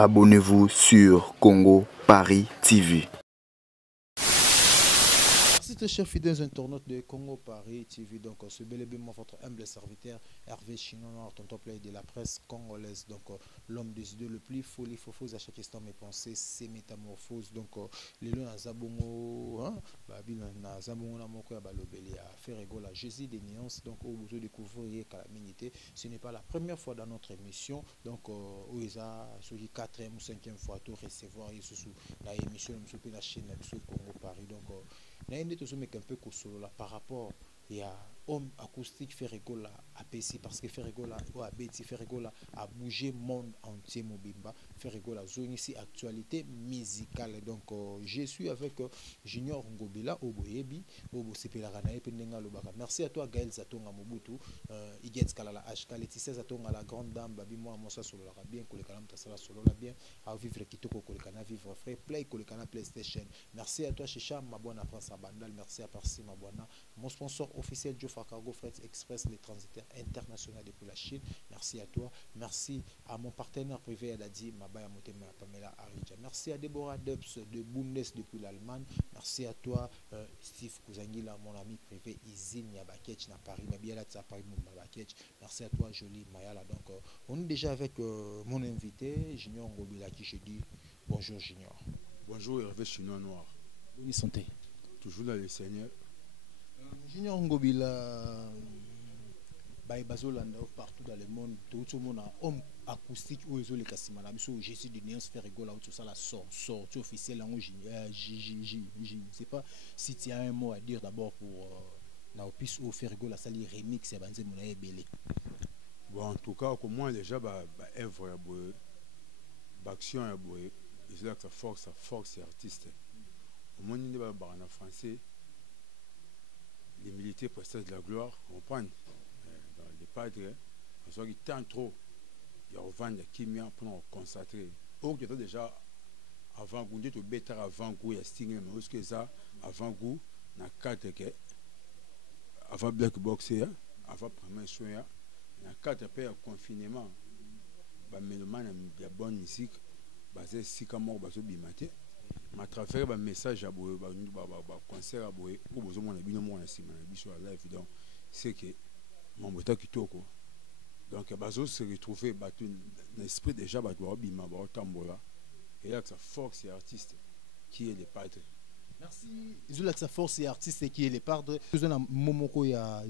Abonnez-vous sur Congo Paris TV. Merci chers fidèles internautes de Congo Paris TV. Donc, ce bel et bien votre humble serviteur Hervé Chinois, tonton play de la presse congolaise. Donc, l'homme des idées le plus folie, faux à chaque instant mes pensées, ses métamorphoses. Donc, les lois Zabongo, na Zabongo na moko ya balobeli à faire égola Jésus des nuances. Donc, au bout de découvrir calamité, ce n'est pas la première fois dans notre émission. Donc, où ils a sur 4e ou 5e fois tout recevoir ici sous la émission de la chaîne Congo Paris. Donc, naende tozomeka un peu kosolola par rapport ya homme acoustique Ferregola à PC parce que Ferregola ou à Betty Ferregola a bougé monde entier mobimba Ferregola zone ici actualité musicale. Donc je suis avec Junior Ngobila Oboyebi Obo Sepelaka na ependenga lobaka. Merci à toi Gaël Zatonga Mobutu Igets Kalala HK Laetitia Zatonga la grande dame babi moi mosa solola bien kolekana mtasala solola bien à vivre kitoko kolekana vivre frère play kolekana PlayStation. Merci à toi Chicha Mabwana France Bandal. Merci à Parsi Mabwana mon sponsor officiel Jofa Cargo Freight Express, les transitaires internationaux depuis la Chine. Merci à toi. Merci à mon partenaire privé Adadi Mabaya Motema Pamela Aridja. Merci à Deborah Dubs de Bundes depuis l'Allemagne. Merci à toi Steve Kouzangila, mon ami privé Izine Yabakech na Paris. Mabiala Tsa Paris Mabakech. Merci à toi Jolie Mayala. Donc on est déjà avec mon invité Junior Ngobila qui je dis bonjour Junior. Bonjour Hervé Chinois Noir. Bonne santé. Toujours là le Seigneur. Junior Ngobila Bazolanda partout dans le monde, tout le monde a homme acoustique ou les Kassimana, je suis de Néance Ferregola où tout ça la sortie officielle en je ne sais pas si tu as un mot à dire d'abord pour Naopis ou Ferregola sali remix et banze mon belé. Bon en tout cas comme moi déjà œuvre action c'est là que sa force c'est artiste. Au moins il va en français les militaires prestent de la gloire, on prend dans les padres, on soit qui tend trop, il y a revendre qui vient pour nous concentrer. Au que déjà avant goût, tu bêtes avant goût, il y a stingé, mais est-ce que ça avant goût, na quatre que avant black boxer, avant premier soin, na quatre paires confinement, bah mélomane il y a bonne musique, basé si comme on baso bimaté. Ma travers un message à boue concert à boue ou besoin de bien moins si man biso à live donc c'est que mon bota qui toko donc bazo se retrouver battu l'esprit déjà battu bima ba tambola et là que sa force et artiste qui est le padre. Merci. Zula sa force et artiste qui est le padre. Zona momoko ya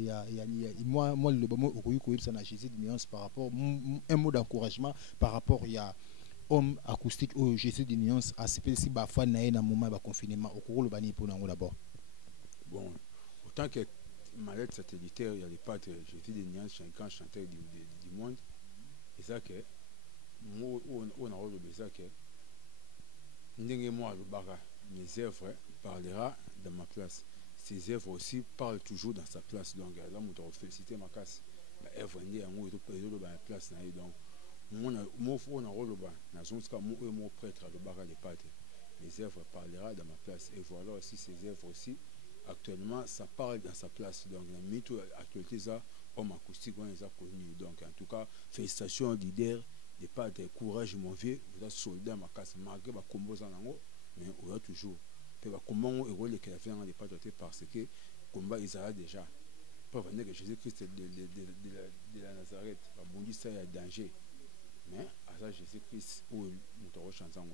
moi le bon okoyi ko yebsa na Jésus de nuance par rapport un mot d'encouragement par rapport ya homme acoustique au Jésus de nuance à ce si ba fa na na moment ba confinement au ko le bani pour nango d'abord. Bon, autant que malade satellitaire il y a les padres Jésus de nuance 50 chanteurs du monde et ça que on a rôle de ça que ndenge moi le baga mes œuvres parlera dans ma place. Ces œuvres aussi parlent toujours dans sa place donc là on doit féliciter ma casse ma œuvre ndé en haut de la place na donc mon on a rôle bas na zonska mon prêtre le baga les padres mes œuvres parlera dans ma place et voilà aussi ces œuvres aussi actuellement ça parle dans sa place donc la mythe actualité ça homme acoustique on les a connus donc en tout cas félicitations leader des padres courage mon vieux vous êtes soldat ma casse malgré ma composant en mais on a toujours comment on rôle que la fin des padres parce que combat ils a déjà pas venir que Jésus-Christ de la Nazareth va bondir ça il y a danger mais à ça Jésus-Christ où nous chantant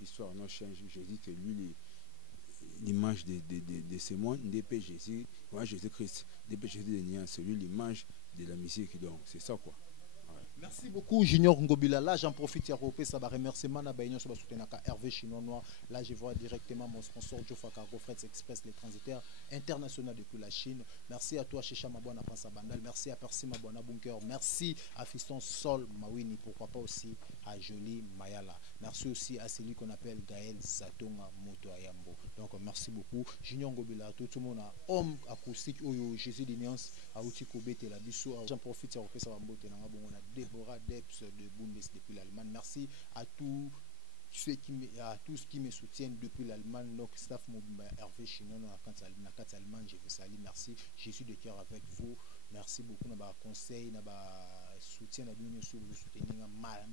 l'histoire non change Jésus que lui l'image de ce monde d'épée Jésus moi Jésus-Christ d'épée Jésus de Nia c'est lui l'image de la musique donc c'est ça quoi. Merci beaucoup Junior Ngobila. Là j'en profite à remercier ça va remerciement à Baïnon sur Hervé Chinois Noir. Là je vois directement mon sponsor Jofa Cargo Freight Express les transitaires internationaux depuis la Chine. Merci à toi Chicha Mabwana France Bandal. Merci à Percy Mabwana Bunker. Merci à Fiston Sol Mawini. Pourquoi pas aussi à Jolie Mayala. Merci aussi à celui qu'on appelle Gaël Zatonga Moto Ayambo. Donc merci beaucoup Junior Ngobila. Tout le monde a homme acoustique ou Jésus d'Iniance à Outi Kobete la Bissou. J'en profite à remercier ça va Deborah Debs de Bundes depuis l'Allemagne. Merci à tous à tous qui me soutiennent depuis l'Allemagne, donc staff Mobimba Hervé Chinon, na carte Allemagne, je vous salue, merci. Je suis de cœur avec vous. Merci beaucoup na ba conseil, na ba soutien na bien sûr vous soutenir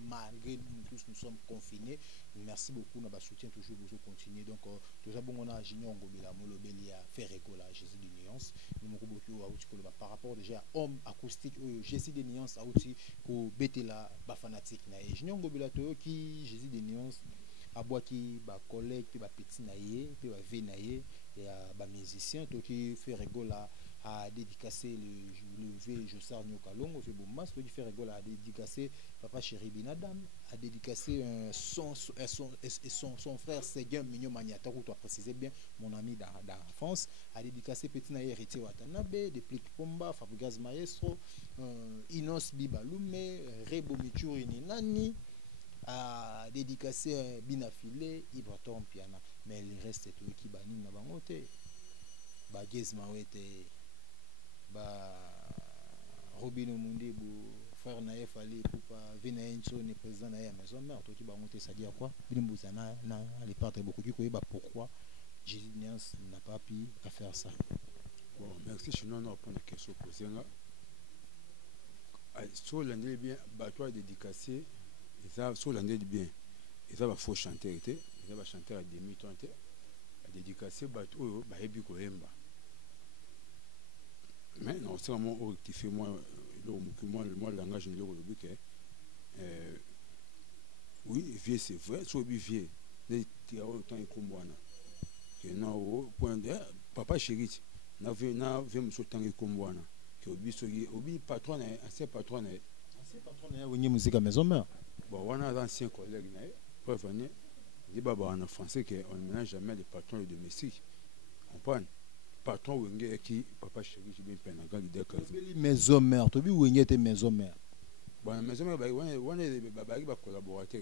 malgré nous tous nous sommes confinés. Merci beaucoup na ba soutien toujours vous continuer. Donc déjà bon on a Junior Ngobila Molobeli à Ferregola Jésus de nuance. Nous beaucoup par rapport déjà homme acoustique Jésus de nuance a aussi ko betela ba fanatique na Junior Ngobila to qui Jésus de nuance a bois qui ba collègue puis ba petit naie puis ba ve naie et ba musicien to qui Ferregola a dédicacé le V. Jossar Nyokalongo, fait bon masse, qui fait rigole, a dédicacé Papa Chéri Binadam, a dédicacé son frère Seguin Mignon Maniata, où tu as précisé bien, mon ami d'enfance, a dédicacé Petit Naïe Héritier Watanabe, Deplik Pomba, Fabregas Maestro, Inos Bibalume, Rebo Michurini Nani, a dédicacé Binafile, Ibraton Piana, mais le reste est tout qui banni na bangote, Bagez Mawete. Robino Mundebo frère nae fallait pour pas venir une président nae maison mère toi qui va monter ça dire quoi Bilimbouzana na les parties beaucoup qui connaît pourquoi Jésus n'a pas pu à faire ça. Bon, merci sinon on prend la question posée là sur l'année bien toi dédicacé et ça sur l'année bien et ça va faut chanter et ça va chanter à demi-temps à dédicacé bateau ba ebi ko emba. Mais non, c'est vraiment rectifier moi le langage de l'Europe que oui, vieux c'est vrai, soit vieux, les tirs autant et comme moi. Que non, au point de papa chéri, n'a vu monsieur tant et comme moi. Que obi patron assez patron oui musique à maison mère. Bon, on a d'anciens collègues pour venir dit baba en français que on ne mélange jamais les patrons et les domestiques. On prend patron wenge qui papa chéri j'ai bien peine quand il dit maison mère to bi wenge était maison mère bon maison mère ba collaborateur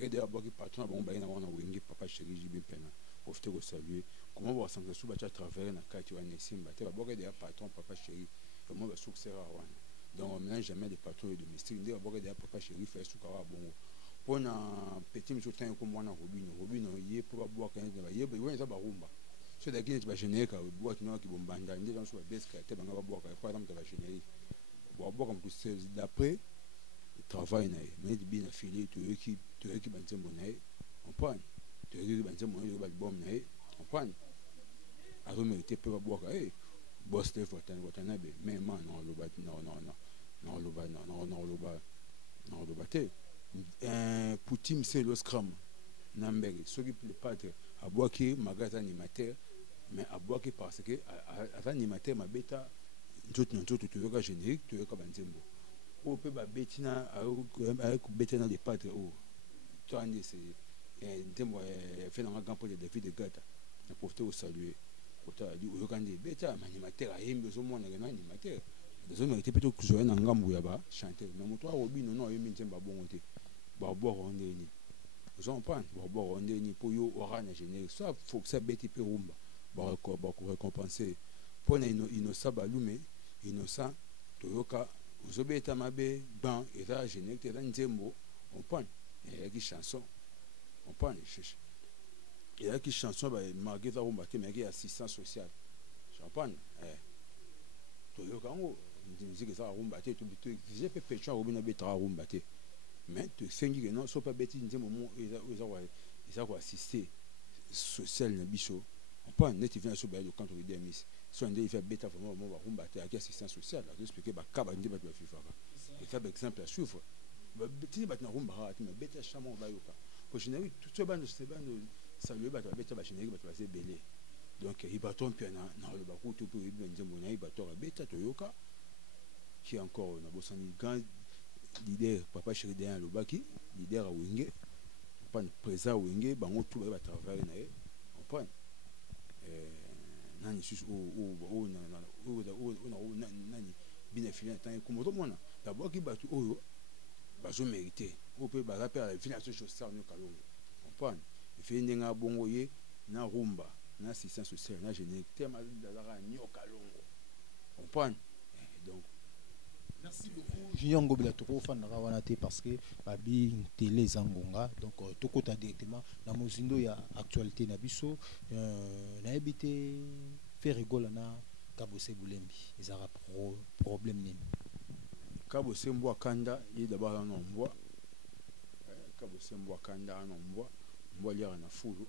et d'abord qui patron bon ba na wenge papa chéri j'ai bien peine pour te saluer comment va sans sous ba travers na carte wa nesimba te ba des patron papa chéri comment va succès à wana donc on mélange jamais les patrons et domestiques d'abord des papa chéri fait sous kawa bon pour un petit monsieur temps comme moi na robino yé pour boire quand il va yé ben ça ba rumba so da kine tu va générer ka boîte noire qui bombanda ndi dans so beska te banga ba boire par exemple va générer boire comme tout c'est d'après travail na mais bien affilé tu qui banzembo na on prend tu qui banzembo na ba bom na on prend a remercier peut ba boire boss te watanabe mais man non lo ba non lo ba te Poutim c'est le scrum Nambeg ceux qui le padre à boire qui magasin animateur mais à boire qui parce que à animateur ma bêta tout tu veux générique tu veux comme banzembo ou peut ba betina avec betina des padres ou tu as dit c'est ndembo fait dans un grand projet de David de Gata na profiter au saluer autant dit ou quand des bêta animateur a yembe zo mona na animateur les hommes étaient plutôt jouer dans ngambu ya ba chanter mais moi toi Robino non yembe ndemba bon côté ba boire on est ni on prend ba boire on est ni pour yo ora na générique ça faut que ça bêti pe rumba ba récompenser pour innocent balume innocent toyoka uzobeta mabe ban et ça générique et nzembo on prend et qui chanson on prend les cherche et qui chanson ba marqué ça rumba mais qui assistance sociale on prend toyoka ngo musique ça rumba te tu j'ai fait pécho robina beta rumba te mais tu sais que non so pas bêti nzembo mo ils ont assister social na biso on prend net vient sur le quand on dit miss so on dit fait bêta vraiment mo ba rumba te assistance sociale là expliquer ba kaba ndi ba fifa et faire exemple à suivre ba bêti ba na rumba mais bêta chamon ba yoka pour générer tout ce bande saluer ba bêta ba générer ba c'est belé donc il baton puis na le ba ko tout pour bien nzembo na il baton bêta to yoka qui encore na bosani grand leader papa chéri derrière le baki leader à wenge pas présent wenge bango tout va travailler na on prend nani sus nani bien filé tant comme tout monde d'abord qui batu oyo bazo mériter ou peut ba rappel la finance sociale no kalongo on prend il fait ndenga bongo ye na rumba na assistance sociale na générique tema da la nyo kalongo on prend donc Merci beaucoup. Junior Ngobila Toko fan Rawanate parce que Babi télé Zangonga donc Toko ta directement dans Mozindo ya actualité na biso na habité faire rigole na Kabose Boulembi ils aura problème nini Kabose Mbwa Kanda il d'abord un Mbwa Kabose Mbwa Kanda un Mbwa lire na fulu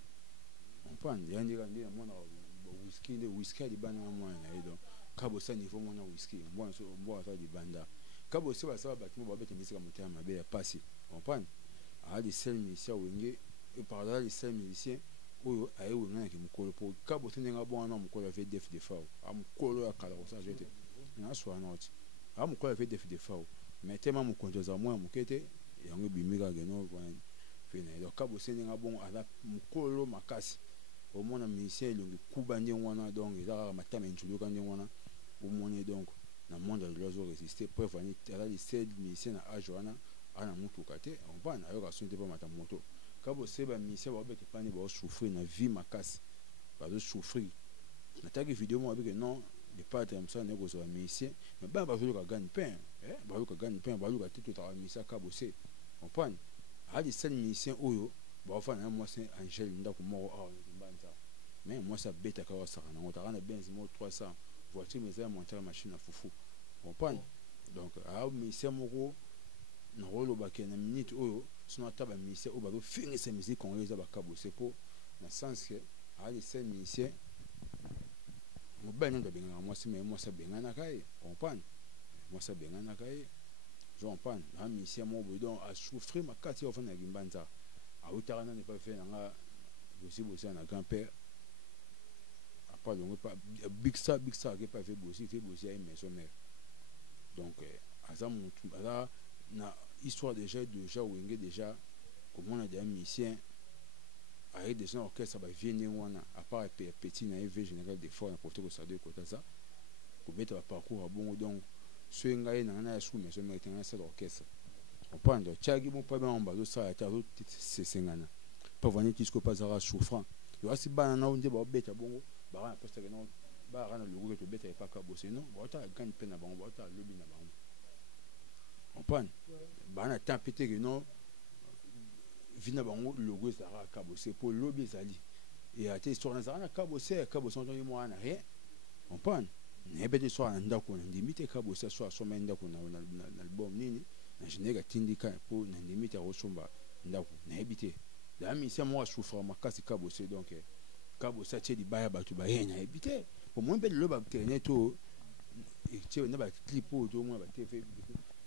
on prend yandi randi na mona whisky di bana mona na donc Kabose niveau mona whisky Mbwa ça di banda Kabose ba ça bâtiment ba bête musique monter ma belle passer on prend a des seuls musiciens wenge et par là les seuls musiciens oyo aye wenge na kimukolo po Kabose ndenga bon na mukolo avec def de fao am kolo ya kala ça jete na so anoti am kolo avec def de fao mais tellement mon compte za moi mukete yango bimika geno kwa fina donc Kabose ndenga bon ala mukolo makasi au moins musicien longi kuba ndi wana donc ezaka matama inchuloka ndi wana au moins donc na monde de l'oiseau résister preuve ani ala les 7 musiciens na âge wana ana mutu kate on va na yoka sonte pas mata moto Kabose ba musicien ba bete pani ba souffrir na vie makasi ba souffrir na tagi vidéo mo avec non de pas être comme ça ne ko musicien mais ba yoka gagne pain ba yoka gagne pain ba yoka tout ta musicien Kabose on prend a les 7 musiciens oyo ba fa na moi c'est Angèle ndako mo banza mais moi ça bête ka ça na ngota na benz mo 300 voiture mais ça monter machine à foufou on prend donc a musicien moko na rolo ba na minute oyo sino taba musicien o ba do finir ces musiques congolaises ba Kabose po na sens que a les 5 musiciens mo ben ndo benga moi c'est mais moi ça benga na kai on prend moi ça benga na kai je on prend un musicien mo donc a souffrir ma kati au fond na gimbanza a utarana ne pas fait na aussi na grand-père à part donc pas big star qui pas fait bosser à une maison mère donc azam ala na histoire déjà wenge déjà comme on a des musiciens avec des gens orchestre ba venir wana à part petit na EV général des fois na profiter ko ça de côté ça ko mettre un parcours bon donc ce ngai na sous maison mère tena ça orchestre on prend donc tchagi bon pas bien en bas de ça ta c'est sengana pas venir qui ce que pas à souffrant yo asi bana na onde ba beta bongo ba na poste que non ba rana le goût que beta pas Kabose non ba ta gagne peine na bango ba ta lobby na bango on prend ba na tempête que non vina bango logo ça ra Kabose pour lobby zali et a été sur na Kabose on dit moi na rien on prend ne bete so na ndako na ndimite Kabose so menda ndako na album nini na jenega tindika pour na ndimite rosomba ndako na habité la mission moi souffre makasi Kabose donc Kabose a di baya batu ba yenya habité pour moi belle le ba keneto et tu na ba clip au moins ba TV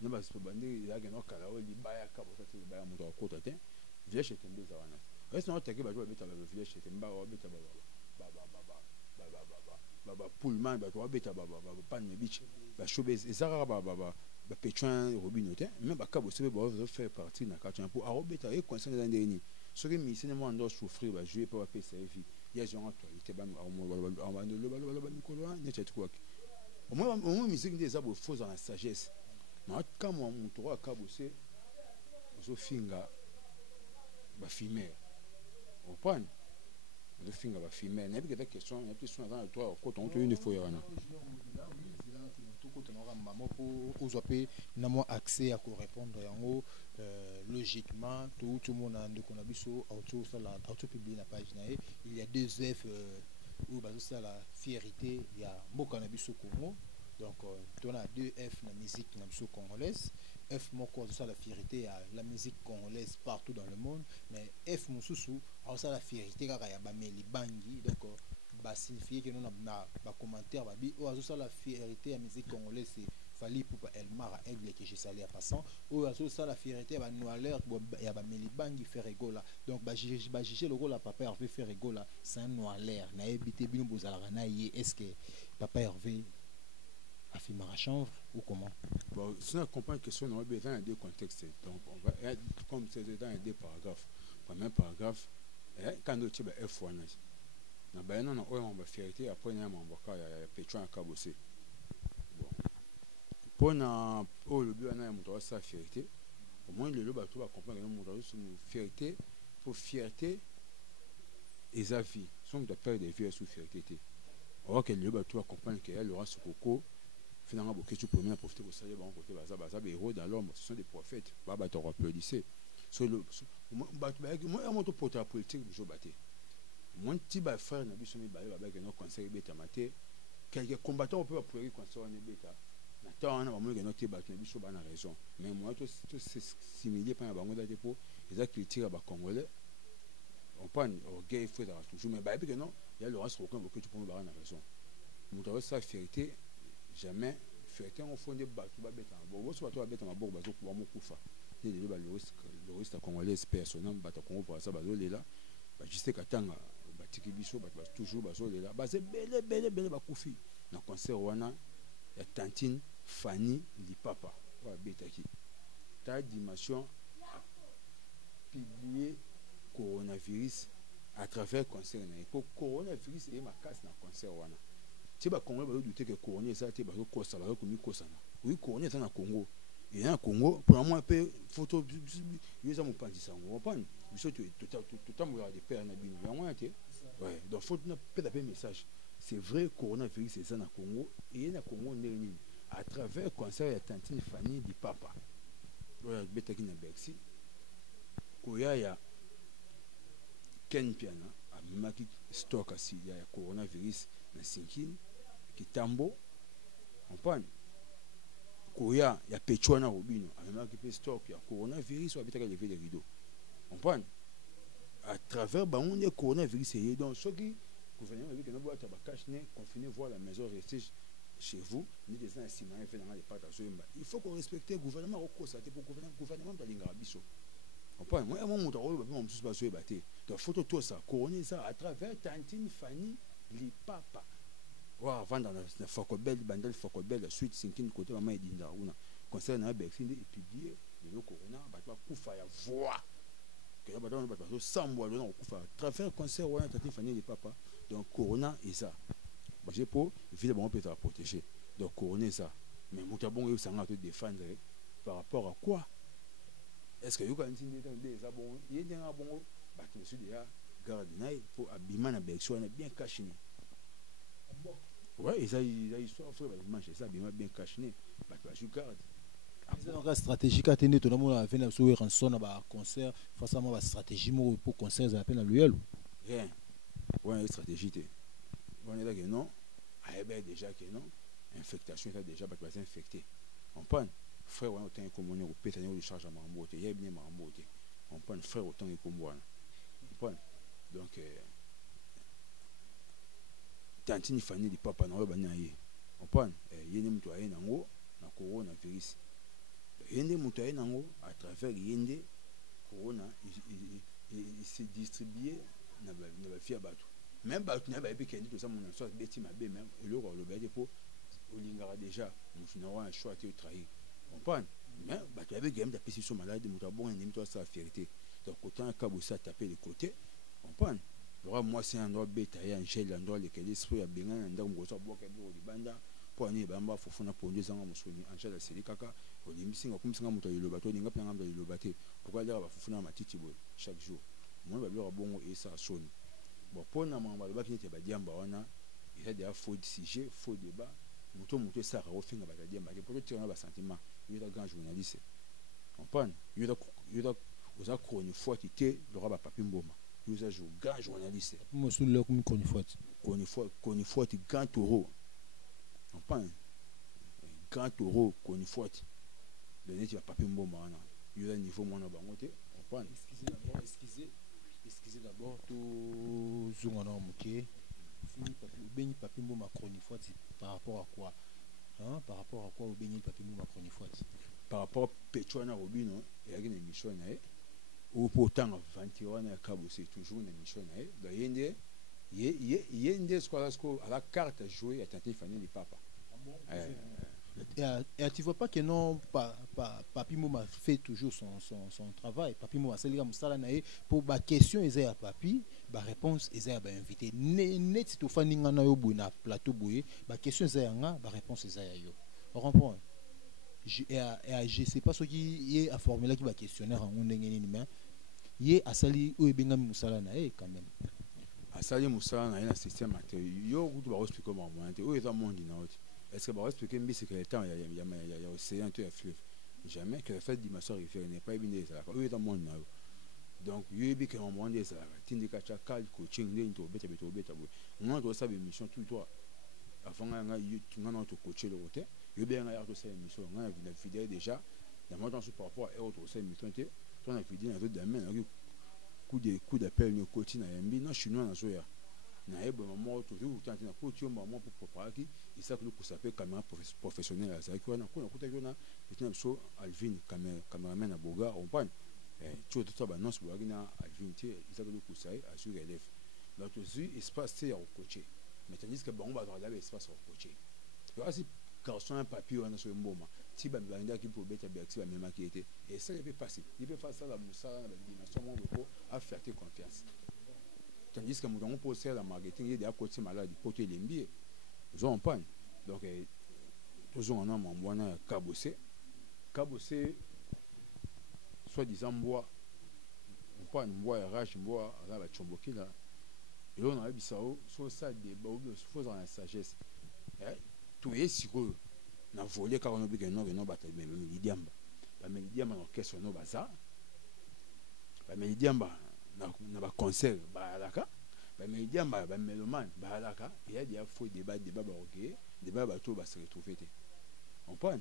na ba so bandi ya geno kala o di baya Kabose ti baya mo ko tete vieille chez tembe za wana est non take ba jo beta ba vieille chez temba o beta ba pullman ba to beta ba pan beach ba showbiz ezara ba Pétuin Robinote même ba Kabose ba faire partie na quartier pour arobeta et concerne dans des ce que mi cinéma on doit souffrir ba jouer pas passer vie il y a genre actualité ba le mikolo ne tete quoi au moins musique des abo faux dans la sagesse mais quand moi mon tour à Kabose zo finga ba filmer on prend zo finga ba filmer n'a pas de question n'a plus dans toi quand on te une fois yana aux AP n'a accès à répondre yango logiquement tout le monde a de konabiso auto publier la page nae il y a 2 F où bazo ça la fierté il y a mboka na biso Congo donc on a 2 F na musique na biso congolaise F moko ça la fierté à la musique congolaise partout dans le monde mais F mususu ça la fierté kaka ya bameli bangi donc ba signifier que nous na ba commentaire ba bi o ça la fierté à musique congolaise c'est Fali pour Elmar Aigle que j'ai salé à passant ou ça la fierté ba noir ya ba melibangi faire rigola donc ba juger le rôle papa Hervé faire rigola c'est un noir l'air na éviter bino bozala na yi est-ce que papa Hervé a fait chanvre ou comment bon si on comprend que question on a besoin de deux contextes donc on va comme c'est dans deux paragraphes premier paragraphe quand on tient F1 na bayana na oyo mba fierté après na mboka ya Pétuin Kabose bon pona o le but na muto sa fierté au moins le ba tout va comprendre que muto sur fierté pour fierté et sa vie sont de perdre des vies sous fierté alors que le ba tout va comprendre que elle aura ce coco finalement beaucoup tu peux profiter pour ça bon côté baza des héros dans l'ombre, ce sont des prophètes baba te applaudissez sur le moi mon porte politique je battais mon petit frère na biso mi ba que no conseil beta maté quelques combattants peut appuyer conseil on beta na temps na ba que no te ba na biso ba na raison mais moi tout similaire pas ba ngoda pour les critiques ba congolais on prend orgueil faut toujours mais ba que non il y a le reste aucun que tu peux ba na raison mon ça vérité jamais fierté on fond des bateaux bêta bon vous bateau bêta ma bourbe bateau pour mon kufa les le reste congolais personnel bateau congo pour ça bateau là ba juste katanga batiki biso bateau toujours bateau là ba c'est belle ba kufi na concert wana ya Tantine Fanny Lipapa wa bêta qui ta dimension publié coronavirus à travers concert na coronavirus et ma casse na concert wana si ba Congo ba douter que couronner ça te ba ko ça ba ko mi ko ça oui couronner ça na Congo et en Congo pour moi peu photo ils ont pas dit ça on pas biso tout mo de père na bino ya moi té ouais donc faut na peut taper message c'est vrai coronavirus c'est ça na Congo et na Congo nini à travers concert ya Tantine Fanny di papa ouais beta ki na Bercy koya ya Ken Piana a maki stock asi ya coronavirus na Sinkini Kitambo on prend koya ya Pechwana Robino amema ki stock ya coronavirus ou bitaka lever les rideaux on prend à travers ba on est coronavirus et donc ceux qui gouvernement avec no boîte ba cache né confiné voir la maison rester chez vous ni des gens si fait dans les partages il faut qu'on respecte le gouvernement au cause c'est pour gouvernement de l'Ingrabiso on prend moi mon moto ba mon sous ba so baté donc photo tout ça couronner ça à travers Tantine Fanny Lipapa wa vendre na Fokobel bandel Fokobel suite Sinkini côté maman edinda una concert na Bercy et publié le corona ba kufa ya voix que ba don ba so sambo na kufa à travers concert wana Tantine Fanny Lipapa donc corona et ça ba j'ai pour évidemment peut être protégé donc corona ça mais mutabongo yo sanga te défendre par rapport à quoi est-ce que yo quand des ça bon il y a un bon ba tu suis déjà garde naï pour abima na Bercy on bien caché. Ouais, ils sont frère manche ça bien caché bah tu garde donc stratégique à tenir tout le monde avec sur rançon ba concert forcément ba stratégie pour concert ça appelle à l'UL rien ouais stratégie on est là que non ah ben déjà que non infectation ça déjà bah tu vas infecté on prend frère ouais autant comme on est au pétanier au charge à mambote il y a bien mambote on prend frère autant comme moi on prend donc Tantine Fanny di papa na bana ye on prend yene muto aye nango na coronavirus yende muto aye nango à travers yende corona il se distribuer na ba fia bato même bato na ba epi kendi to ça mon soit beti mabe même le bete pour olingara déjà mutu na wa choix te trahir on prend mais bato avec game d'appui sur malade muto bon ennemi toi ça vérité donc autant kabusa taper les côtés on prend moi c'est un endroit bêta et Angèle endroit lequel esprit a bien un endroit où ça bloque bien au libanda pour aller bamba fofona pour 2 ans musoni Angèle c'est kaka au limisinga comme singa muto yelo bato ninga panga mba yelo baté pourquoi dire ba fofona matiti boy chaque jour moi ba bilo bongo et ça sonne bon pour na mamba ba kinete ba diamba wana il y a des faux sujet faux débat muto ça ra finga ba diamba pour tirer ba sentiment il y a grand journaliste on prend il y a aux chroniques fortité le roi papi mboma nous avons grand journaliste. Moi, je suis là comme Conifoite, grand taureau. On prend grand taureau, Conifoite. Le net, il va pas plus bon. Il y a un niveau moins bas. On prend. Excusez d'abord, tout ce qu'on a moqué. Béni papi mboma Conifoite, par rapport à quoi par rapport à quoi au béni papi mboma Conifoite par rapport à Pechuana Robino, il y a une émission. Ou pourtant 21 à Cabo c'est toujours une émission là yende scolasco à la carte à jouer à Tantine Fanny di papa et tu vois pas que non papi moma fait toujours son travail papi moma c'est là musala naé pour ba question ezaya à papi ba réponse ezaya ba invité net to fani ngana yo bouna plateau boye ba question ezaya nga ba réponse ezaya yo on comprend je sais pas ce qui est à formuler qui va questionnaire en ndengeni mais yé asali ou benga musala na quand même asali musala na système yo ku ba expliquer comment moi o eza monde na oti est-ce que va expliquer mbisi que le temps il y a océan tout est fleuve jamais que le fait dimension référée n'est pas bien ça eux dans monde na donc yebi que on monde ça tindika cha cal coaching ndento beta boy moi doit ça mission tout toi avant nga tu ngana to coacher le côté yebi nga ya to ça mission nga na fidèle déjà dans moi dans ce par rapport à autre ça mission té ton a fidèle dans domaine coup d'appel no coaching na yambi non chinois na soya na ebo moment toujours tenter na coach moment pour préparer qui et ça que nous s'appelle caméra professionnel ça qui on a peut-être so Alvin cameraman à Boga on prend tout ça ba non so na Alvin tu et ça que nous conseille assure élève donc aussi espace c'est au coacher mais tandis que bon on va regarder espace au coacher voici garçon un papier on a sur un moment si ba banda qui pour beta ba active même qui était et ça il peut passer il peut faire ça la moussa la dimension mon beaucoup à faire confiance. Tandis que nous avons posé la marketing, il y a des côtés malades, pour les billets. Ils ont en panne. Donc, toujours on a mon cabossé. Cabossé, soi-disant, bois. On prend un bois, arrache, un bois, là, la chomboki, là. Et là, on a vu ça, sur ça, des baoubs, faut dans la sagesse. Tout est si gros. On a volé car on a vu que non, mais Mélidiamba. Mélidiamba, on a question, on a bazar. Mélidiamba. Na ba concert ba alaka ba média ba mélomane ba alaka il y a des faux débat ba OK débat ba to ba se retrouver té on prend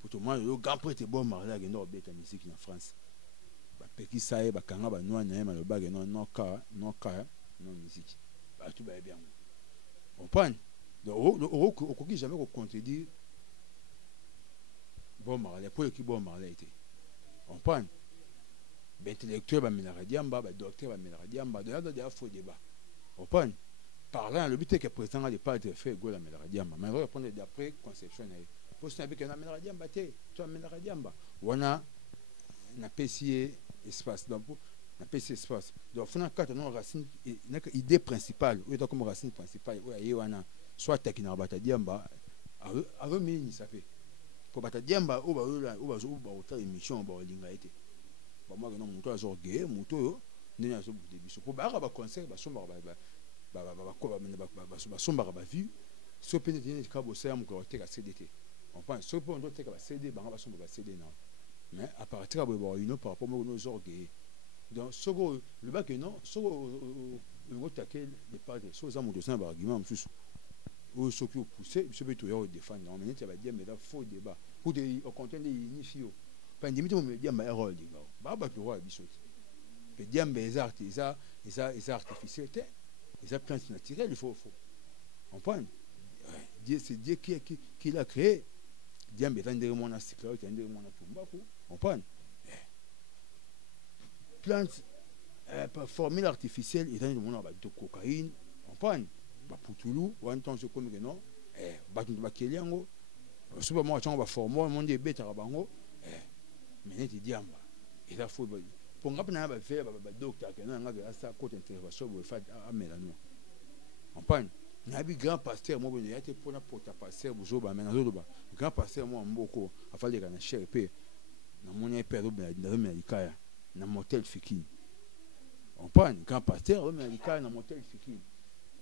pour tout monde le grand prêtre bon mariage que no beta musique en France ba peki sae ba kanga ba noa na ma le ba non musique ba tout ba bien on prend donc au qui jamais contredire bon mariage pour qui bon mariage était on prend intellectuel ba menaradiamba ba docteur ba menaradiamba de la faux débat on prend parlant le but est que président de pas être fait go la menaradiamba mais on va prendre d'après conception pour ça avec na menaradiamba té toi menaradiamba wana na PC espace donc na PC espace donc fona quatre non racine na idée principale ou comme racine principale ou ayi wana soit tekina batadiamba avec mini ça fait pour batadiamba ou ba autre émission ba linga été moi que non mon tour azor gay mon tour n'est pas au début pour ba concert ba somba ba somba ba vu so pénétrer ka bo ça mon côté ka CDT on pense so pour on doit te ka CD ba somba ba CD non mais à partir de ba une par rapport aux orgues donc so le bac non so le taquer les pas so ça mon dossier ba argument monsieur ou ce qui pousser je peux tout défendre non mais tu vas dire mais là faux débat pour au contenu unifié pas une limite me dire ma rôle dit ba tu vois bisous que dire mes artistes ça artificiel et ça plante naturelle il faut on prend Dieu c'est Dieu qui l'a créé dire mais vendre mon cycle vendre mon tumbaku on prend plante par formule artificielle et dans le monde de cocaïne on prend ba putulu ou entend ce comme que non ba tu ba keliango super moi on va former monde de bêta bango mais tu dis amba il a faut pour ngapna ba faire ba docteur que non nga ça côté intervention vous faire amela non on prend na bi grand pasteur moi il a été pour na porta pasteur vous ba mais na ba grand pasteur moi mboko afale kana cher pe na mon père na melikaya na motel fikini on prend grand pasteur melikaya na motel fikini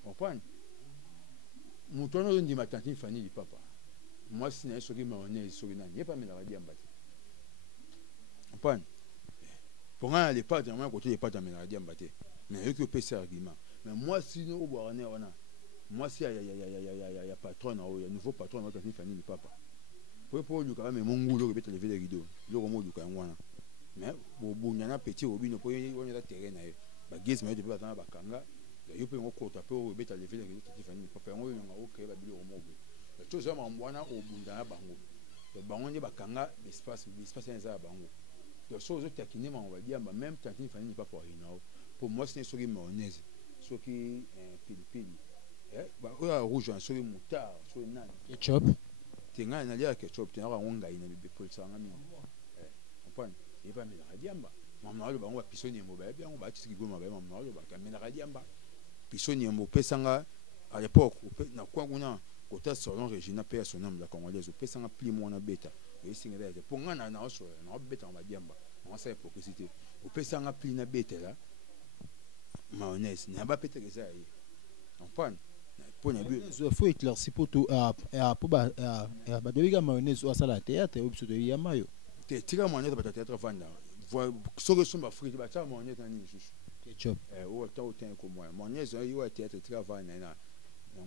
on prend mutono ndi matantine famille papa moi si na soki mayonnaise soki na nie pas me la radiamba on prend pour un les pas dans côté les pas dans la diambaté mais eux qui peut ces arguments mais moi si nous au borané on moi si il y a patron il y a nouveau patron dans une famille du papa pour lui quand même mon goût le bête lever les rideaux le romo du kan wana mais bon y en a petit au bino pour on y a terrain na ba gis mais depuis attendre ba kanga yo peut on côté pour bête lever les rideaux de famille papa on y a OK ba bilo romo tout ça mon wana au bunda bango le bango ni ba kanga espace ça bango donc so autres taquiner on va dire même tantine famille pas pour moi c'est sur mayonnaise sur qui pili ba rouge sur moutarde sur nan ketchup tinga na lia ketchup tinga ngonga ina bebe pour ça ngami comprendre et pas mais la diamba maman le ba on va pisonner mo ba bien on va tiki goma ba maman le ba mais la diamba pisonner mo pesanga à l'époque na kwa nguna kota selon Regina Père son nom la congolaise pesanga pli mo na beta et singela pour ngana na so na beta on va diamba on sait pour que c'était au pesanga pli na beta là mayonnaise n'a pas pété que ça on prend pour na bi il faut éclaircir pour tout pour ba doiga mayonnaise au sala théâtre ou biso ya mayo te tika mayonnaise ba théâtre vanda voit soki somba frite ba cha mayonnaise na ni jusu ketchup o ta o ten ko mo mayonnaise yo théâtre tika vanda na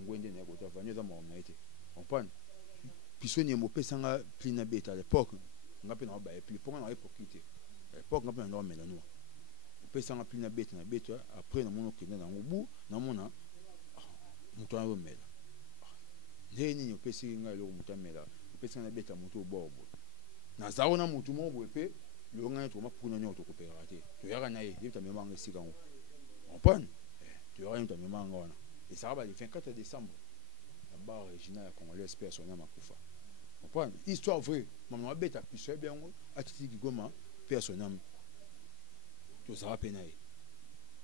ngwende na ko ta vanda za mo na ite on pan pisoni mo pesanga plina beta à l'époque ngape na ba et puis pour na hypocrite à l'époque ngape na mela no pesanga plina beta na beta après na mono kenda na ngubu na mona mutu na mela ndeni ni pesi nga lo mutu mela pesi na beta mutu bobo na zawo na mutu mo bope lo nga to mapuna nyoto ko perate to yaka na ye yita mema nga sika ngo on pan to yaka yita mema nga wana et ça va le 24 décembre la barre originale congolaise personnel makufa on pan histoire vraie maman beta piso bien ngo atiti goma personnel to ça va penaye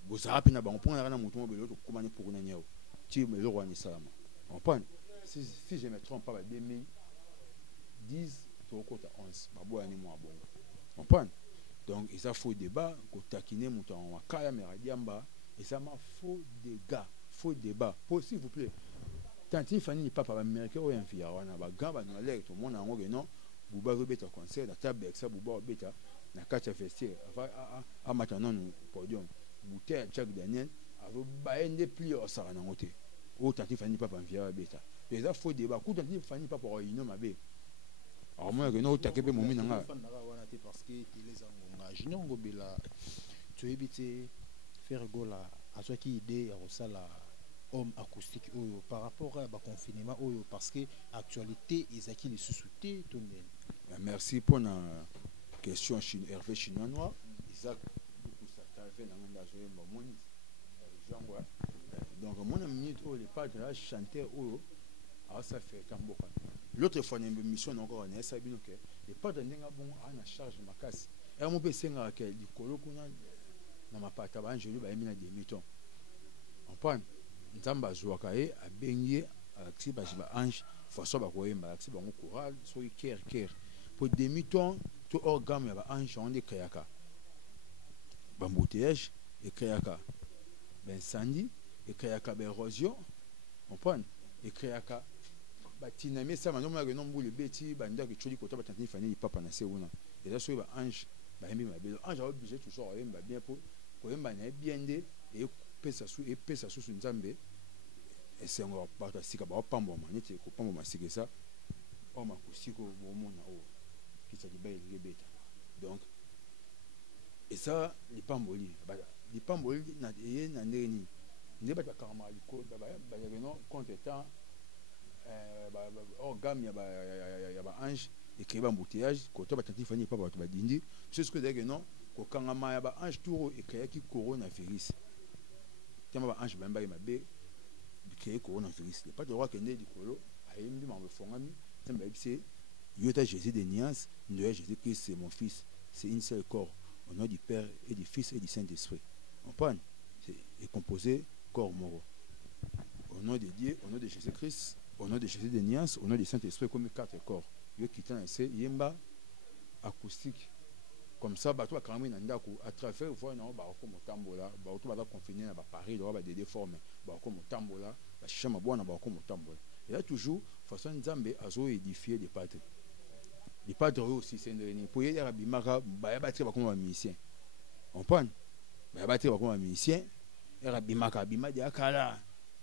bo ça va pena ba on prend na mutu mo belo to komani pour na nyao ti me lo wani salama on pan si je me trompe pas 2010 to kota 11 babo ani mo abongo on pan donc ça faux débat ko takine mutu en wakaya me radiamba et ça m'a faux débat pour s'il vous plaît tant il fani ni papa américain ou infia wana ba gamba na lek to mona ngo non buba go beta concert na table ça buba beta na kacha festier a maintenant no podium bouteille Jack Daniel avo baende pli o sara na ngote o tant il fani papa infia beta et ça faux débat ku tant il fani papa réunion mabe alors moi que no takepe momi na nga parce que les engagés ngo bela tu éviter faire gola à ce qui idée à ça la homme acoustique par rapport à confinement parce que actualité ils qui les sous-soutés tout merci pour la question Hervé chinois noir Isaac beaucoup ça t'avait dans un jouer moni donc mon minute les pas de la chanter alors ça fait tamboka l'autre fois une émission encore on est ça bien OK les pas de n'enga bon à charge ma casse et mon PC nga que likolo kuna na mapata ba anjelu ba emina demi-temps on prend nzamba zwaka e abengi aksi ba ange façon ba koyemba aksi ba choral so iker pour demi-temps to orgame ba ange on de kayaka bambouteillage et kayaka ben sandi et kayaka ben érosion on prend et kayaka batina mais ça maintenant que non boule beti banda que choli kota batantini fani papa na seuna et là so ba ange ba embi ma be ange a obligé toujours yemba bien pour koyemba na bien de et pesa su nzambe esengo bato sika ba pambo manite ko pambo masike ça o makusiko bo mona o kisa libai libeta donc et ça les pamboli na ye na ndeni ne ba kama liko ba no compte temps orgame ya ba ange et créer embouteillage ko to ba tenti fani pa ba to ba dindi c'est ce que dire que non ko kanga ma ya ba ange tour et créer qui coronavirus tema ba ange bamba mabe créer coronavirus pas de droit que né du colo ayembi ma fongami temba ebise yota Jésus de Nias Noé Jésus Christ c'est mon fils c'est une seul corps au nom du Père et du Fils et du Saint-Esprit on prend c'est composé corps mort au nom de Dieu au nom de Jésus Christ au nom de Jésus de Nias au nom du Saint-Esprit comme 4 corps yo kitan c'est yemba acoustique comme ça bato ba kamwe na ndako à travers fois na ba ko motambola ba to ba confiner na ba Paris do ba de forme ba ko motambola ba shama bona ba ko motambola et là toujours façon nzambe azo édifier des padres aussi c'est une pour y aller bimaka ba ya battre ba comme musicien on prend ba ya battre ba comme musicien era bimaka bima de akala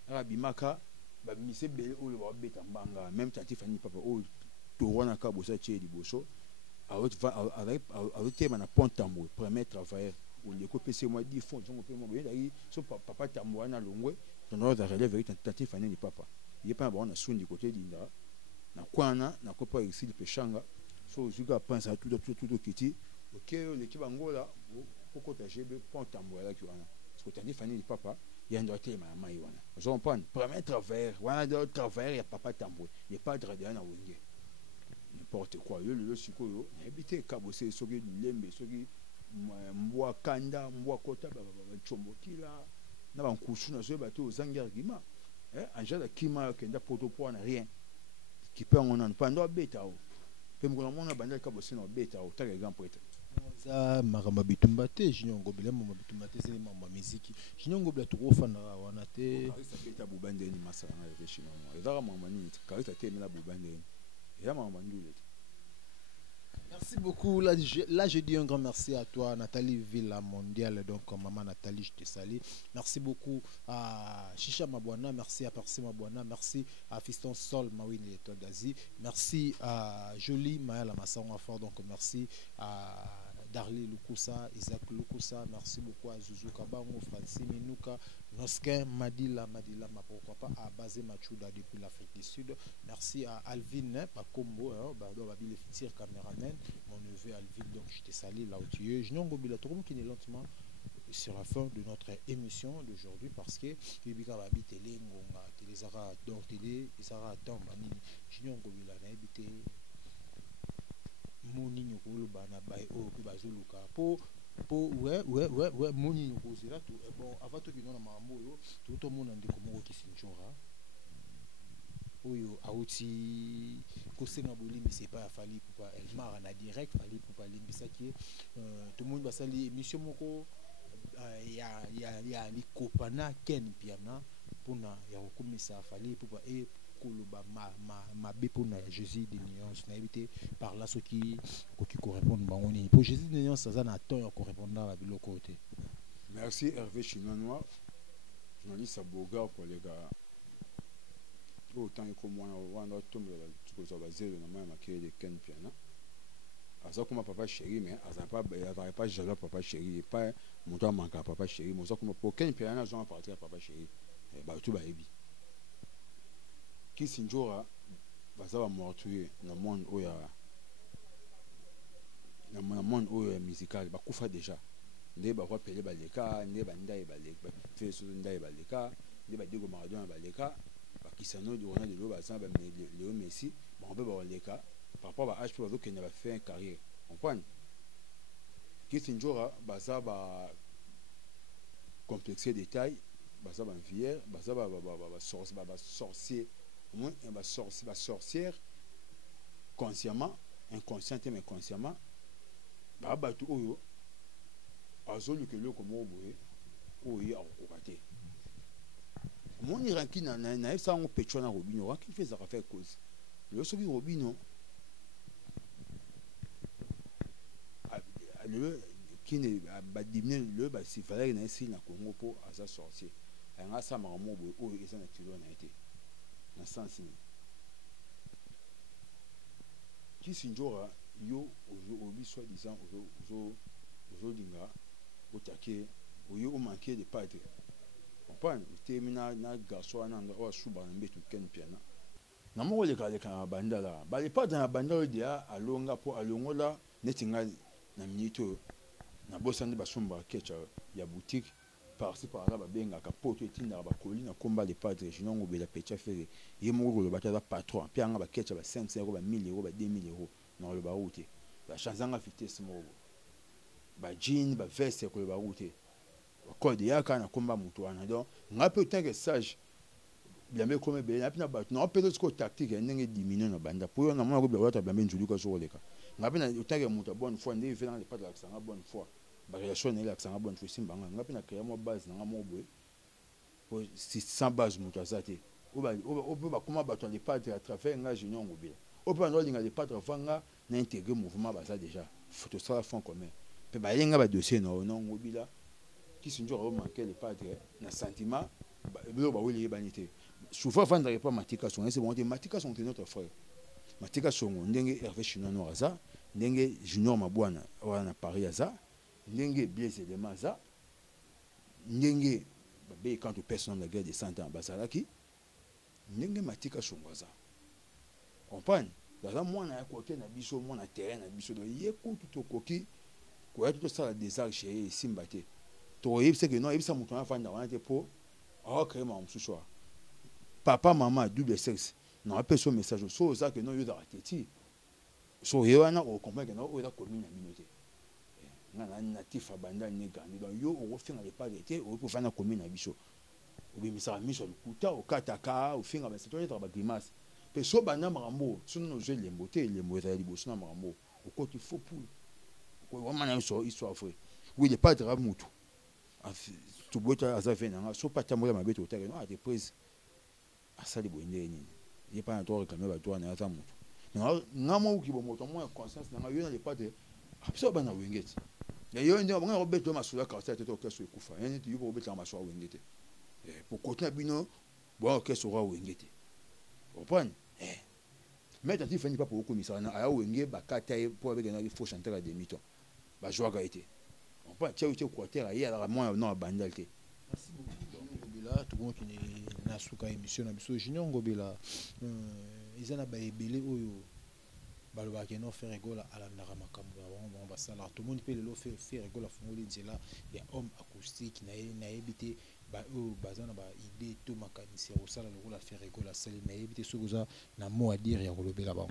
era bimaka ba musicien bele o ba beta mbanga même tati fani papa o to wana ka bosa che di boso avec thème na pont tambo premier travailleur ou les copc moi 10 fonds on peut moi bien so papa tambo na longwe ton ordre relève tati fani ni papa il pas bon na sundi côté dinda na kwana na kopa exil pechanga so zuga pense à tout kiti OK l'équipe angola poko ta gb pont tambo là qui wana parce que tati fani ni papa il y a un doigt ma mai wana je comprends premier travailleur wana de travailleur ya papa tambo il pas de na wenge n'importe quoi le sikoyo habité kabose soki lembe soki mbwa kanda mbwa kota ba chombo kila na ba nkusu na so ba to zangia gima angela kima kenda poto po na rien qui peut on en pas ndo beta o pe mko mona banda kabose na beta o ta grand prêtre za makamba bitumba te junior ngobila mama bitumba te c'est mama musique junior ngobila to fanda wana te karisa peta bubande ni masala na reve chino mo ezaka mama ni karisa te mela bubande ya mama ndule. Merci beaucoup. Là, je dis un grand merci à toi, Nathalie Villa Mondiale. Donc, maman Nathalie, je te salue. Merci beaucoup à Chicha Mabouana. Merci à Percy Mabouana. Merci à Fiston Sol Mawini et Gazi. Merci à Jolie Maya Lamassawa Fort. Donc, merci à Darly Lukusa, Isaac Lukusa. Merci beaucoup à Zouzou Kabango, Francis Minouka, Noskin, Madila, ma pourquoi pas, à Bazé Machouda depuis l'Afrique du Sud. Merci à Alvin, Pakombo, Babil Fitir, caméraman, mon neveu Alvin, donc je te salue là où tu es. Je n'ai pas qui est lentement sur la fin de notre émission d'aujourd'hui parce que Bibika Babi Télé, Ngonga, Télésara, donc Télé, Isara, Dambani, je n'ai pas habité. Moni nyokolo bana bay o pe bazoluka po ouais moni nyokolo là tout bon avant to bino na mambo to mona ndeko moko kisinchora oyo auti kosenga bolimi c'est pas fali pour el mara na direct fali pour limbisa ki tout le monde basali émission moko ya likopana ken piana pona ya kokomisa fali pour e koloba ma bepona Jésus de nuance na évité par là ce qui correspond bangoni pour Jésus de nuance ça na temps ya correspondre à biloko côté. Merci Hervé Chinois Noir journaliste à Boga pour les gars autant que moi on a tombé tout ça basé na ma makere de Ken Piana asa comme papa chéri mais asa pas jaloux papa chéri et pas mon temps manque papa chéri moi ça comme pour Ken Piana j'en partir à papa chéri ba tout ba ebi Kisinjora bazaba mortué dans le monde où il y a dans le monde où il y a musical bakufa déjà ndé ba kwa pele baleka ndé banda e baleka fait so nda e baleka ndé ba digo Maradona baleka ba Cristiano Ronaldo de lo ba sa ba Léo Messi ba on peut ba baleka par rapport à HP bazo kenya ba fait une carrière comprendre Kisinjora bazaba complexé détail bazaba vieux bazaba sorcier au moins un sorcière consciemment inconscient mais consciemment ba tout oyo azolu que le comme oboé oyi akokate mon iranki na ça on pecho na Robino qui fait ça faire cause le soki Robino le qui ne ba diminuer le ba si fallait na ici na Congo pour asa sorcier nga ça ma mo boy oyo esa na tilo na été na sens ni Kisinjora yo obi soit disant ozo dinga otake oyo o manquer de padre comprendre termina na garçon na o suba na mbetu Ken Piana na mo le kale kana banda la ba le padre na banda dia alonga po alongola netinga na minito na bosande basumba kecha ya boutique par-ci par-là babenga ka poto etinda ba kolina komba le padre jinongo bela pecha fere ye mo lo bataza patron pianga ba kecha ba 500 euros ba 1000 euros ba 2000 euros na le ba route ba chanzanga vitesse mo ba jean ba veste ko le ba route ba code yaka na komba mutu wana donc ngape tant que sage biambe comme be na pina ba no peut être tactique ndenge diminuer na banda pour na mona ko ba wata biambe njulu ko so leka ngape na tant que mutu bonne foi ndenge fait dans le pas de l'accent bonne foi ba relation na l'accent bonne foi simbanga ngape na créer mo base na mo boy pour si sans base mutu azate o ba comment battre les padres à travers nga junior ngobela o peut no linga les padres fanga na intégrer mouvement baza déjà photo ça fond commun pe ba yenga ba dossier no ngobila Kisinjora o manquer les padres na sentiment ba ba wili banité souvent vendre pas matika son c'est bon matika sont notre frère matika son ndenge Hervé Chinois Noir za ndenge junior mabwana wana Paris za ndenge Blaise de Maza ndenge babe quand personne la guerre de 100 ans basalaki ndenge matika son za comprendre dans moi na côté na biso moi na terrain na biso do yeko tout koki ko ya tout ça des arts chez Simbate to yebse que non yebsa mutu na fanda wana te po o créer ma msusoa papa maman double sexe non appelle son message so ça que non yo da teti so yo wana o comprendre que non o da commune na minute na natif abanda ne gandi donc yo o finga le pas été o pour faire na commune na biso o bi misala miso le kuta o kataka o finga ba c'est toi ba grimace pe so bana marambo so no je lembote lembo za liboso na marambo o ko tu faux pour vraiment so histoire vrai oui les padres mutu to bota azafe na so pas tamola mabeto otaka no a des prises asali boyende nini il pas to réclamer ba toi na za mutu na mo ki bo moto mo conscience na yo na les padres so bana wengeti ya yo ndio banga obeto masula ka sa teto keso ekufa yani tu yo obeto maswa wengeti pour continuer bino bon keso wa wengeti comprendre mais tant il finit pas pour commissaire na aya wenge bakata pour avec na il faut chanter à demi-temps ba joie ga été on pas tiens tu quartier à hier à moi non bandalité. Merci beaucoup Ngobila tout le monde qui na suka émission na biso Junior Ngobila izana ba ebele oyo baloba ke no faire rigole à la ndara makambo bon ba sala tout le monde peut le faire rigole à fongoli nzela ya homme acoustique na ebité ba o bazana ba idée to mécanicien au sala le rôle faire rigole à sali na ebité sokoza na mot à dire ya kolobela ba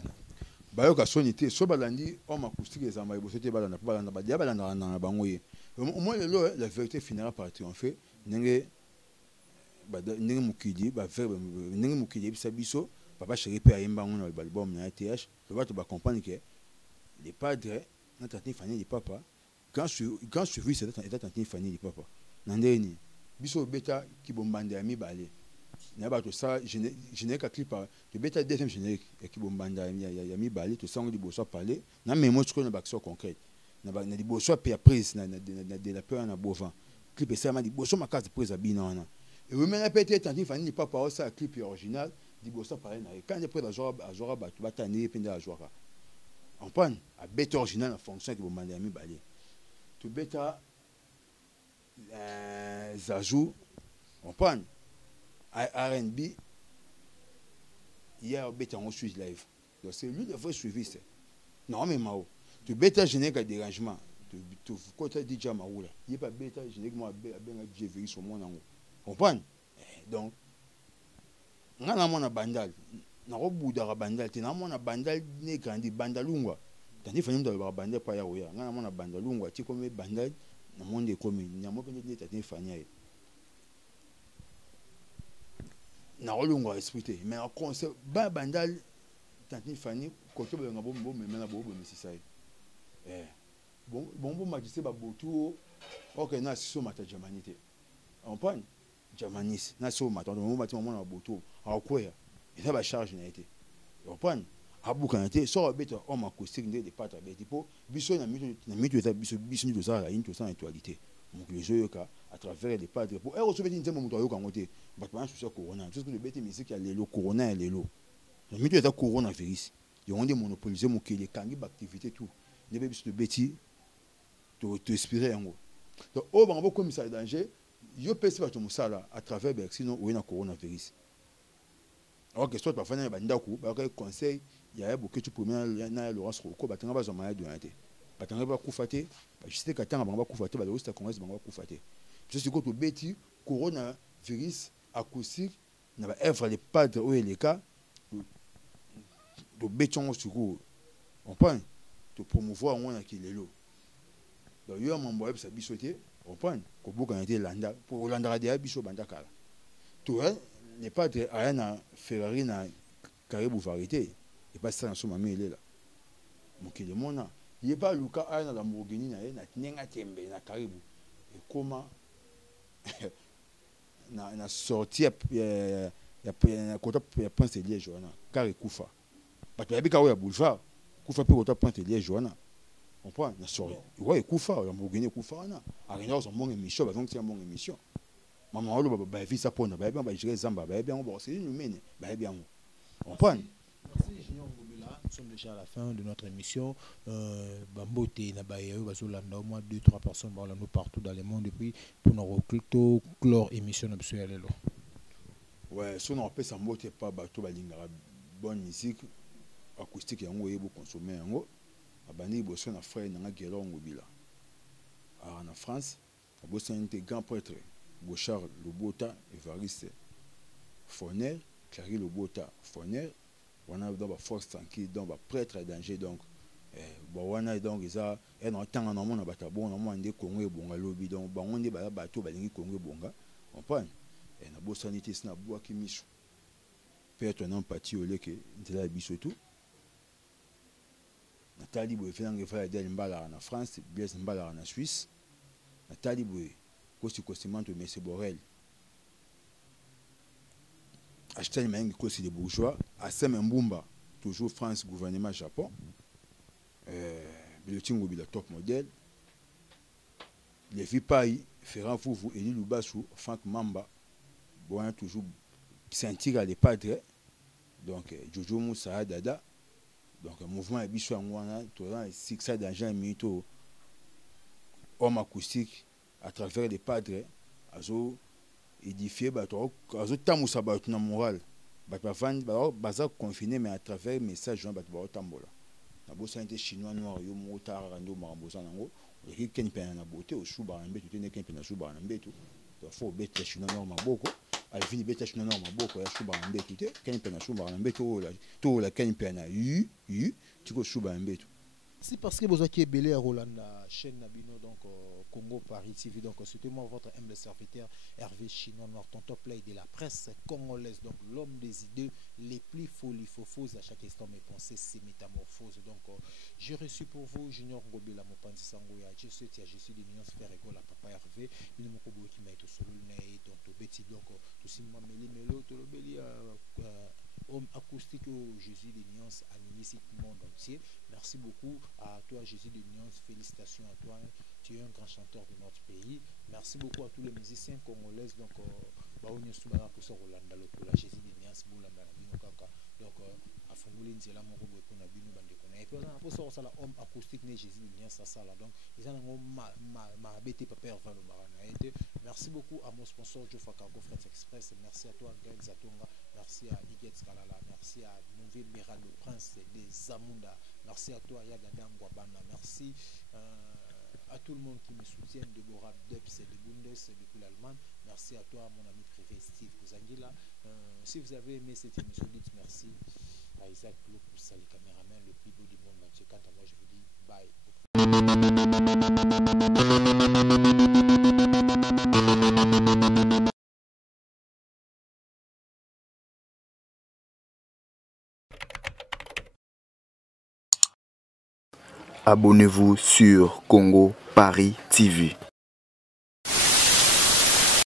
Bayo ka sonité so balandi homme acoustique ezamba ibosote balanda ba dia balanda na bango ye au moins la vérité finira par triompher ndenge ndenge mukidi ba verbe ndenge mukidi bisa biso papa chéri pe ayemba ngona album na TH le bato ba comprendre que les padres na tantine famille du papa quand suivi c'est tantine famille du papa nandeni biso beta ki bombande ami balé na bato ça générique à clip de beta deuxième générique ki bombande ya mi balé to sango liboso parler na mémo tu connais baction concrète na liboso pe prise na de la peur na bovan clip ça ma liboso ma case prise abina na et oui mais peut-être tantine famille du papa ça clip original liboso pareil na quand après la joie bato batani penda la joie on prend à beta original en fonction ki bombande ami balé to beta Zazou, on prend R&B, hier bêta on suit live. Donc c'est lui le vrai suivi. Normalement, tu bêta générique à dérangement, tu côté DJ Maoula, il n'y a pas bêta générique moi bien DJ sur mon angle. On prend donc on a mon bandal, na robu da bandal, tu na mon bandal ne grandi bandalungwa. Tandis que nous devons bandal pas ya oya, on a mon bandalungwa, tu comme bandal. Na monde comme na mo pende neta te fanya na rolungo expliquer mais en concept ba bandal tantini fani côté ba ngabo mbo mais na bo misisai bon magistrat ba botu OK na so mata jamanité on prend jamanis na so mata on mati mo na botu a quoi et ça ba charge na été on prend abuka na te so beto on ma acoustique de pata be tipo biso na mitu za biso ni za la into sans actualité donc les jeux à travers les padres pour ero so beti nzembo muto ayoka ngote but pas sur corona parce que le beti musique ya lelo corona ya lelo na mitu za corona virus yo onde monopoliser mo kele kangi ba activité tout ne be biso de beti to inspirer yango donc o bango comme ça danger yo pesi ba to musala à travers sinon o na coronavirus. Alors que soit parfois na bandako ba conseil il y a beaucoup de première na Laurence Roko batanga ba zoma de nate batanga ba kufate ba juste ka tanga ba kufate ba le host congrès ba kufate je suis contre beti corona virus acoustique na ba œuvre les padres ou les cas de béton sur on prend to promouvoir on a qui lelo donc yo mon boy ça bisoté on prend ko boka nate landa pour landa de biso bandaka to les padres a na Ferrari na Caribou Varité et pas ça en somme mais il est là mon qui le mona il est pas Luca a na Lamborghini na tenga tembe na Caribou et comment na sorti ya kota ya Prince Liège wana car kufa bato ya bika ya boulevard kufa pe kota Prince Liège wana on prend na sorti ouais kufa Lamborghini kufa wana arena zo mon émission ba donc c'est mon émission maman olo ba vie ça pona ba bien ba gérer zamba ba bien bon c'est une humaine ba bien on prend. Merci Junior Ngobila, nous sommes déjà à la fin de notre émission. Bambote na baye bazolanda au moins 2-3 personnes nous partout dans le monde depuis pour nous clore émission na biso ya lelo. Ouais, so on peut ça mbote pas bato balingara bonne musique acoustique yango yebo consommer yango abandi boso na frère na Guélo Ngobila. Alors en France, boso un grand prêtre Bochard Lobota Évariste Fournier, Clary Lobota Fournier, on a dans la force tranquille, dans le prêtre danger donc on a donc ça et dans temps on a bata bon on a des Congo bonga lobby donc on est bateau balingi Congo bonga on prend et na bosanité na bois qui michu peut-être un empathie au leke de la biso tout Nathalie Boy Fenang Fala Del Mbala en France, Blaise Mbala en Suisse. Nathalie Boy, Kosi Kostimanto Messe Borel. Acheter Maïng Kosi des bourgeois. Assem Mbumba, toujours France, gouvernement Japon. Bilotingo Bila top modèle. Les Vipaï, Ferrand Foufou, Elie Lubassou, Franck Mamba. Bon, toujours sentir les padres. Donc, Jojo Moussa Dada. Donc, le mouvement est bien en Torrent, 600 d'argent minutes, homme acoustique, à travers les padres, azo édifié, azo tamu sabat na moral, baza confiné, mais à travers message, bato tambola. Na bossa inte chinois noir, yo mota rando marambosa nango, et ken pena na beauté, au chouba en betu, tene ken pena chouba en betu, il faut bête chinois noir maboko. Alvini beta chino na maboko ya shuba mbetu te ken pena shuba na mbetu to la ken pena tiko shuba mbetu. C'est parce que vous avez belé à Roland, chaîne Nabino, donc Congo Paris TV. Donc c'était moi votre humble serviteur Hervé Chinois Noir, tonton play de la presse congolaise. Donc l'homme des idées les plus folies à chaque instant mes pensées c'est métamorphose. Donc j'ai reçu pour vous Junior Ngobila Mopanzi Sangoya, je suis de l'Union Sphère Égole à Papa Hervé, une mokobo qui m'a été solo né tonton Betty donc tout simplement melo to le beli homme acoustique au Jésus de Nuance animé ce monde entier. Merci beaucoup à toi Jésus de Nuance, félicitations à toi, tu es un grand chanteur de notre pays. Merci beaucoup à tous les musiciens congolais donc baonyo subara pour ça Rolanda lokola Jésus de Nuance bolanda na bino kaka donc à fongoli nzela moko boye pona bino bande kona et puis pour ça ça la homme acoustique né Jésus de Nuance ça là donc ils ont ma bête papa Hervé le barana été. Merci beaucoup à mon sponsor Joe Fakako Fret Express, merci à toi Gaël Zatonga, merci à Iguet Kalala, merci à Nouvé Mera le prince des Zamunda, merci à toi Yadada Ngwabana, merci à tout le monde qui me soutient, Deborah Debs et de Bundes depuis l'Allemagne, merci à toi mon ami privé Steve Kouzangila. Si vous avez aimé cette émission, dites merci à Isaac Blou pour ça, les caméramans le plus beau du monde entier. Quant à moi je vous dis bye. Abonnez-vous sur Congo Paris TV.